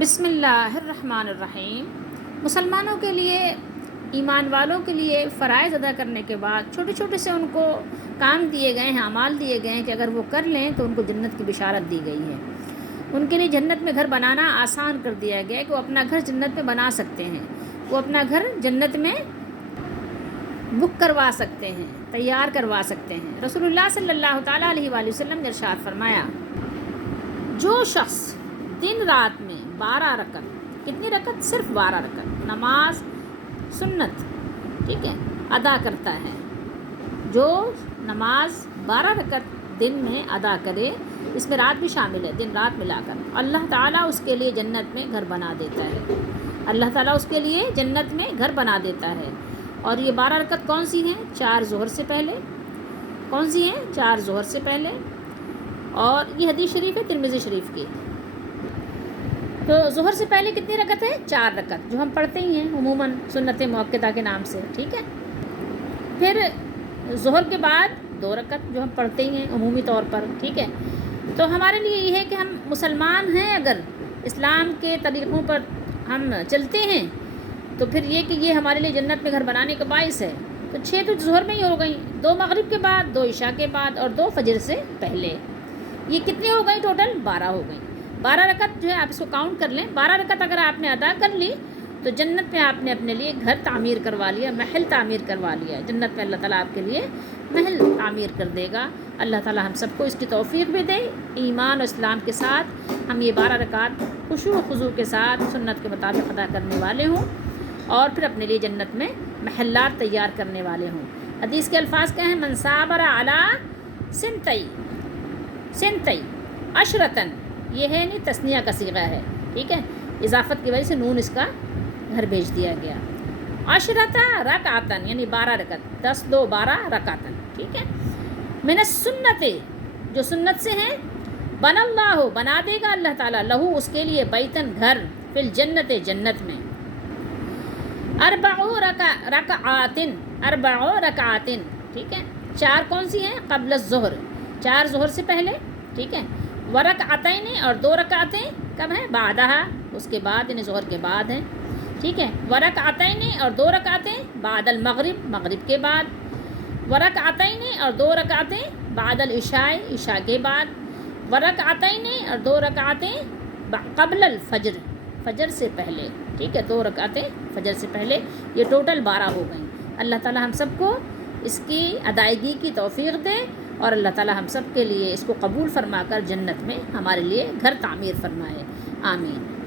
بسم اللہ الرحمن الرحیم۔ مسلمانوں کے لیے، ایمان والوں کے لیے فرائض ادا کرنے کے بعد چھوٹے چھوٹے سے ان کو کام دیے گئے ہیں، اعمال دیے گئے ہیں کہ اگر وہ کر لیں تو ان کو جنت کی بشارت دی گئی ہے۔ ان کے لیے جنت میں گھر بنانا آسان کر دیا گیا ہے کہ وہ اپنا گھر جنت میں بنا سکتے ہیں، وہ اپنا گھر جنت میں بک کروا سکتے ہیں، تیار کروا سکتے ہیں۔ رسول اللہ صلی اللہ تعالیٰ علیہ وآلہ وسلم نے ارشاد فرمایا، جو شخص دن رات میں 12 رکعت، کتنی رکعت؟ صرف 12 رکعت نماز سنت، ٹھیک ہے، ادا کرتا ہے، جو نماز 12 رکعت دن میں ادا کرے، اس میں رات بھی شامل ہے، دن رات ملا کر، اللہ تعالیٰ اس کے لیے جنت میں گھر بنا دیتا ہے۔ اللہ تعالیٰ اس کے لیے جنت میں گھر بنا دیتا ہے۔ اور یہ 12 رکعت کون سی ہیں؟ 4 ظہر سے پہلے۔ کون سی ہیں؟ 4 ظہر سے پہلے۔ اور یہ حدیث شریف ہے ترمذی شریف کی۔ تو ظہر سے پہلے کتنی رکعت ہے؟ 4 رکعت، جو ہم پڑھتے ہی ہیں عموماً سنت مؤکدہ کے نام سے، ٹھیک ہے۔ پھر ظہر کے بعد 2 رکعت جو ہم پڑھتے ہی ہیں عمومی طور پر، ٹھیک ہے۔ تو ہمارے لیے یہ ہے کہ ہم مسلمان ہیں، اگر اسلام کے طریقوں پر ہم چلتے ہیں تو پھر یہ کہ یہ ہمارے لیے جنت میں گھر بنانے کا باعث ہے۔ تو 6 تو ظہر میں ہی ہو گئیں، 2 مغرب کے بعد، 2 عشاء کے بعد اور 2 فجر سے پہلے۔ یہ کتنی ہو گئی ٹوٹل؟ 12 ہو گئیں۔ 12 رکعت جو ہے آپ اس کو کاؤنٹ کر لیں، 12 رکعت اگر آپ نے ادا کر لی تو جنت میں آپ نے اپنے لیے گھر تعمیر کروا لیا، محل تعمیر کروا لیا۔ جنت میں اللہ تعالیٰ آپ کے لیے محل تعمیر کر دے گا۔ اللہ تعالیٰ ہم سب کو اس کی توفیق بھی دے، ایمان و اسلام کے ساتھ ہم یہ 12 رکعت خشوع و خضوع کے ساتھ سنت کے مطابق ادا کرنے والے ہوں، اور پھر اپنے لیے جنت میں محلات تیار کرنے والے ہوں۔ حدیث کے الفاظ کیا ہیں؟ من صابر علی سنتی عشرتن، یہ ہے نہیں تثنیہ کا صیغہ ہے، ٹھیک ہے، اضافت کی وجہ سے نون اس کا گھر بھیج دیا گیا۔ عشرتا رکعتن یعنی 12 رکعت، 10 2 12 رکعتن، ٹھیک ہے۔ من السنت، جو سنت سے ہیں، بن اللہ بنا دے گا اللہ تعالیٰ، لہو اس کے لیے، بیتن گھر، فی الجنت جنت میں، 4 رکعاتن، ٹھیک ہے۔ 4 کون سی ہیں؟ قبل الظہر، 4 ظہر سے پہلے، ٹھیک ہے۔ ورکعتین اور 2 رکعتیں کب ہیں؟ بعدہا، اس کے بعد یعنی ظہر کے بعد ہیں، ٹھیک ہے۔ ورکعتین اور 2 رکعتیں بعد المغرب، مغرب کے بعد۔ ورکعتین اور 2 رکعتیں بعد العشاء، عشاء کے بعد۔ ورکعتین اور 2 رکعتیں قبل الفجر، فجر سے پہلے، ٹھیک ہے، 2 رکعتیں فجر سے پہلے۔ یہ ٹوٹل 12 ہو گئیں۔ اللہ تعالیٰ ہم سب کو اس کی ادائیگی کی توفیق دے، اور اللہ تعالیٰ ہم سب کے لیے اس کو قبول فرما کر جنت میں ہمارے لیے گھر تعمیر فرمائے، آمین۔